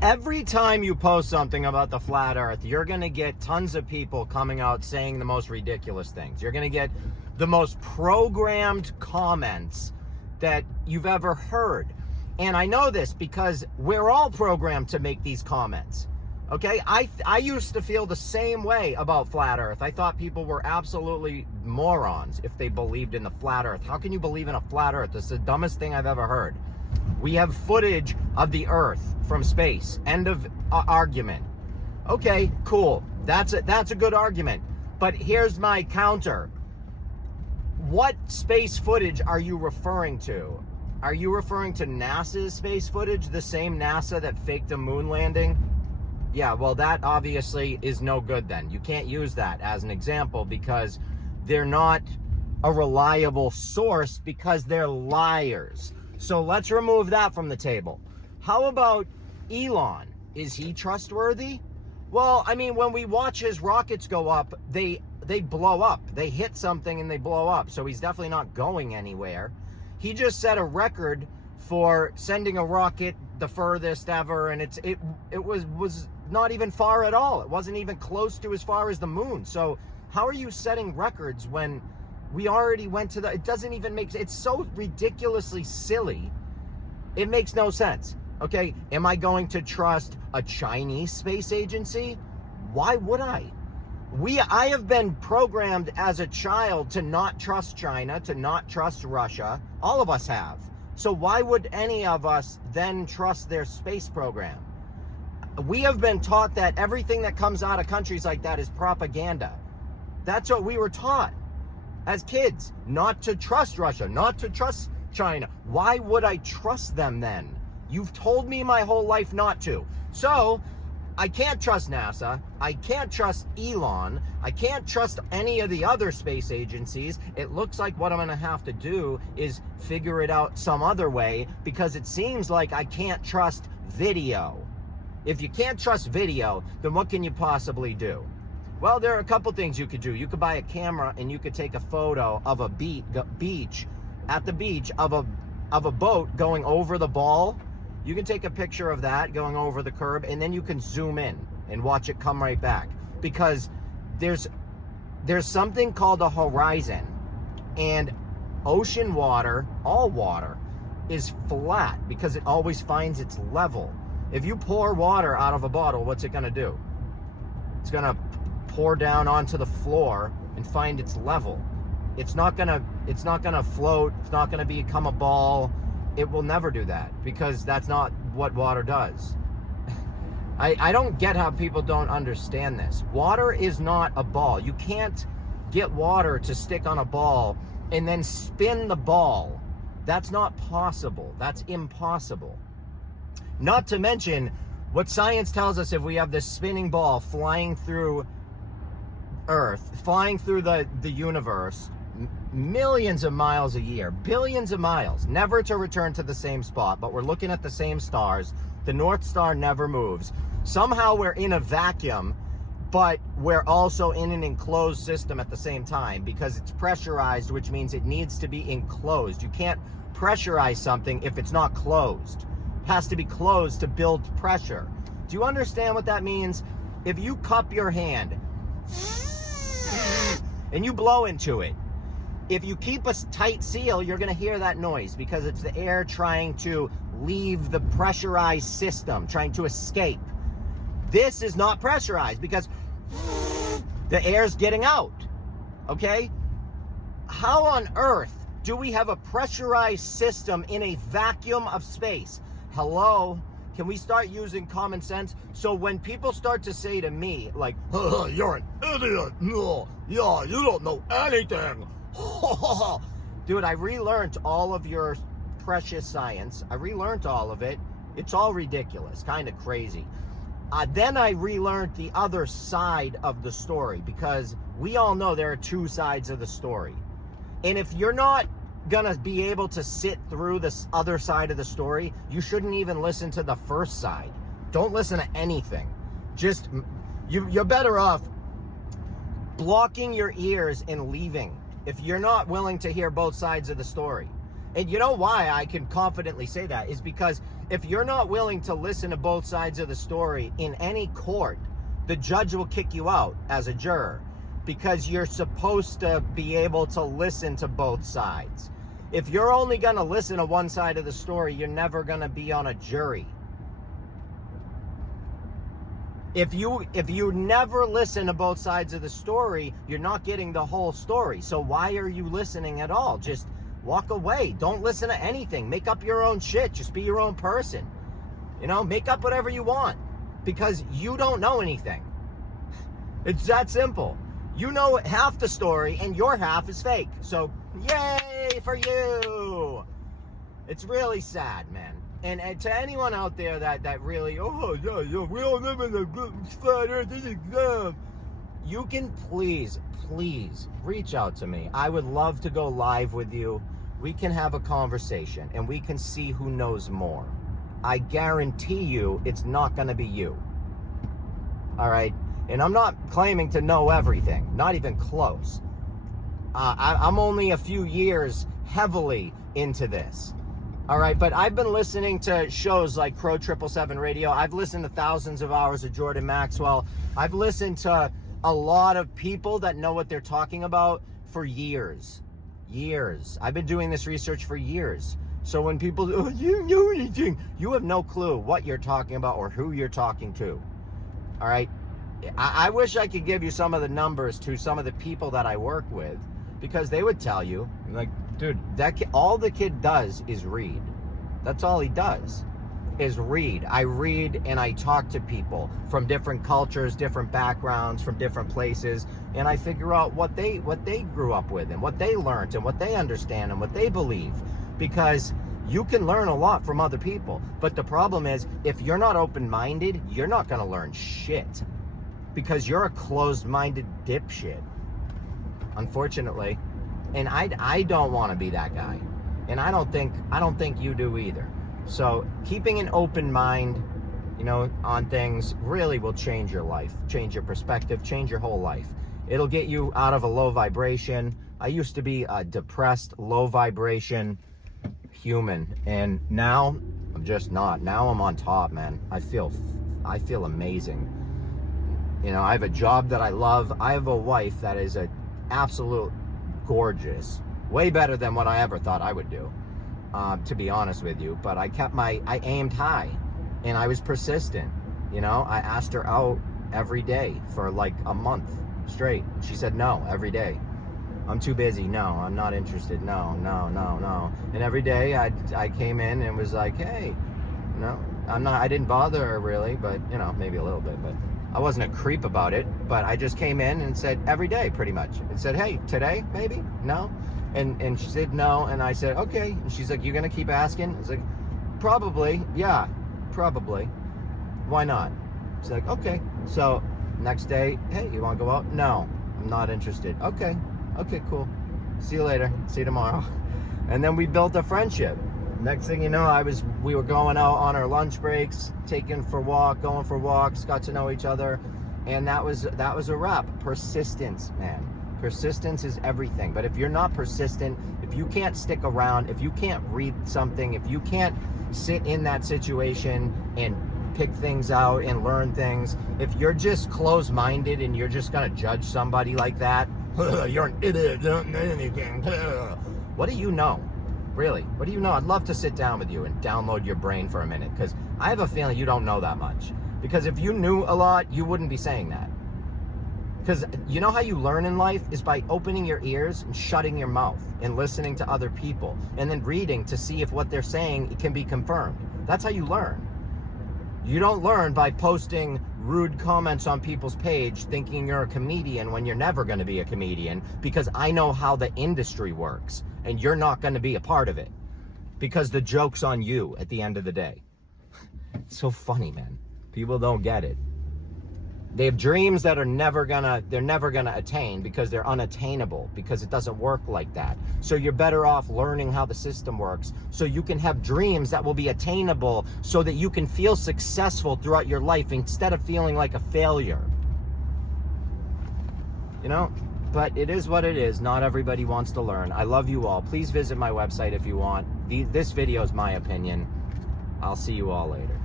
Every time you post something about the flat earth, you're going to get tons of people coming out saying the most ridiculous things. You're going to get the most programmed comments that you've ever heard. And I know this because we're all programmed to make these comments. Okay, I used to feel the same way about flat earth. I thought people were absolutely morons if they believed in the flat earth. How can you believe in a flat earth? It's the dumbest thing I've ever heard. We have footage of the earth from space. End of argument. Okay, cool. That's a good argument. But here's my counter. What space footage are you referring to? Are you referring to NASA's space footage? The same NASA that faked a moon landing? Yeah, well, that obviously is no good then. You can't use that as an example because they're not a reliable source because they're liars. So let's remove that from the table. How about Elon? Is he trustworthy? Well, I mean, when we watch his rockets go up, they blow up. They hit something and they blow up. So he's definitely not going anywhere. He just set a record for sending a rocket the furthest ever, and it was not even far at all. It wasn't even close to as far as the moon. So how are you setting records when we already went to it doesn't even make, it's so ridiculously silly. It makes no sense. Okay, am I going to trust a Chinese space agency? Why would I? I have been programmed as a child to not trust China, to not trust Russia. All of us have. So why would any of us then trust their space program? We have been taught that everything that comes out of countries like that is propaganda. That's what we were taught as kids, not to trust Russia, not to trust China. Why would I trust them then? You've told me my whole life not to. So I can't trust NASA. I can't trust Elon. I can't trust any of the other space agencies. It looks like what I'm going to have to do is figure it out some other way because it seems like I can't trust video. If you can't trust video, then what can you possibly do? Well, there are a couple things you could do. You could buy a camera and you could take a photo of a beach at the beach of a boat going over the ball. You can take a picture of that going over the curb, and then you can zoom in and watch it come right back. Because there's something called a horizon, and ocean water, all water, is flat because it always finds its level. If you pour water out of a bottle, what's it gonna do? It's gonna pour down onto the floor and find its level. It's not gonna float. It's not gonna become a ball. It will never do that because that's not what water does. I don't get how people don't understand this. Water is not a ball. You can't get water to stick on a ball and then spin the ball. That's not possible. That's impossible. Not to mention what science tells us, if we have this spinning ball flying through Earth, flying through the universe, millions of miles a year, billions of miles, never to return to the same spot, but we're looking at the same stars. The North Star never moves. Somehow we're in a vacuum, but we're also in an enclosed system at the same time because it's pressurized, which means it needs to be enclosed. You can't pressurize something if it's not closed. It has to be closed to build pressure. Do you understand what that means? If you cup your hand and you blow into it, if you keep a tight seal, you're going to hear that noise because it's the air trying to leave the pressurized system, trying to escape. This is not pressurized because the air's getting out. Okay? How on earth do we have a pressurized system in a vacuum of space? Hello? Can we start using common sense? So when people start to say to me, like, you're an idiot. No, yeah, you don't know anything. Dude, I relearned all of your precious science. I relearned all of it. It's all ridiculous, kind of crazy. Then I relearned the other side of the story because we all know there are two sides of the story. And if you're not gonna be able to sit through this other side of the story, you shouldn't even listen to the first side. Don't listen to anything. Just, you're better off blocking your ears and leaving if you're not willing to hear both sides of the story. And you know why I can confidently say that is because if you're not willing to listen to both sides of the story in any court, the judge will kick you out as a juror, because you're supposed to be able to listen to both sides. If you're only going to listen to one side of the story, you're never going to be on a jury. If you never listen to both sides of the story, you're not getting the whole story. So why are you listening at all? Just walk away. Don't listen to anything. Make up your own shit. Just be your own person. You know, make up whatever you want, because you don't know anything. It's that simple. You know half the story and your half is fake. So yay for you. It's really sad, man. And to anyone out there that really, oh yeah, we all live in a good flat earth, this is dumb. You can please reach out to me. I would love to go live with you. We can have a conversation and we can see who knows more. I guarantee you it's not going to be you. All right? And I'm not claiming to know everything, not even close. I'm only a few years heavily into this. All right, but I've been listening to shows like Crow 777 Radio. I've listened to thousands of hours of Jordan Maxwell. I've listened to a lot of people that know what they're talking about for years. I've been doing this research for years. So when people, oh, you know anything, you have no clue what you're talking about or who you're talking to. All right. I wish I could give you some of the numbers to some of the people that I work with, because they would tell you, like, dude, all the kid does is read. That's all he does is read. I read and I talk to people from different cultures, different backgrounds, from different places, and I figure out what they grew up with and what they learned and what they understand and what they believe, because you can learn a lot from other people. But the problem is, if you're not open-minded, you're not going to learn shit, because you're a closed-minded dipshit, unfortunately. And I don't want to be that guy, and I don't think you do either. So keeping an open mind, you know, on things really will change your life, change your perspective, change your whole life. It'll get you out of a low vibration. I used to be a depressed, low vibration human, and now I'm just not. Now I'm on top, man. I feel amazing. You know, I have a job that I love. I have a wife that is a absolute gorgeous, way better than what I ever thought I would do, to be honest with you. But I aimed high, and I was persistent. You know, I asked her out every day for like a month straight. She said no every day. I'm too busy. No, I'm not interested. No. And every day I came in and was like, hey, no, I didn't bother her really, but you know, maybe a little bit, but I wasn't a creep about it. But I just came in and said every day pretty much, and said, hey, today maybe? No. And she said no, and I said okay. And she's like, you gonna keep asking? I was like, probably, yeah, probably. Why not? She's like, okay. So next day, hey, you want to go out? No, I'm not interested. Okay, cool. See you later. See you tomorrow. And then we built a friendship. Next thing you know, we were going out on our lunch breaks, going for walks, got to know each other, and that was a wrap. Persistence, man. Persistence is everything. But if you're not persistent, if you can't stick around, if you can't read something, if you can't sit in that situation and pick things out and learn things, if you're just closed-minded and you're just gonna judge somebody like that, you're an idiot, don't know anything. What do you know? Really, what do you know? I'd love to sit down with you and download your brain for a minute, because I have a feeling you don't know that much. Because if you knew a lot, you wouldn't be saying that. Because you know how you learn in life is by opening your ears and shutting your mouth and listening to other people and then reading to see if what they're saying can be confirmed. That's how you learn. You don't learn by posting rude comments on people's page thinking you're a comedian when you're never going to be a comedian, because I know how the industry works and you're not going to be a part of it, because the joke's on you at the end of the day. It's so funny, man. People don't get it. They have dreams that they're never gonna attain, because they're unattainable, because it doesn't work like that. So you're better off learning how the system works, so you can have dreams that will be attainable, so that you can feel successful throughout your life instead of feeling like a failure. You know, But it is what it is. Not everybody wants to learn. I love you all. Please visit my website if you want. This video is my opinion. I'll see you all later.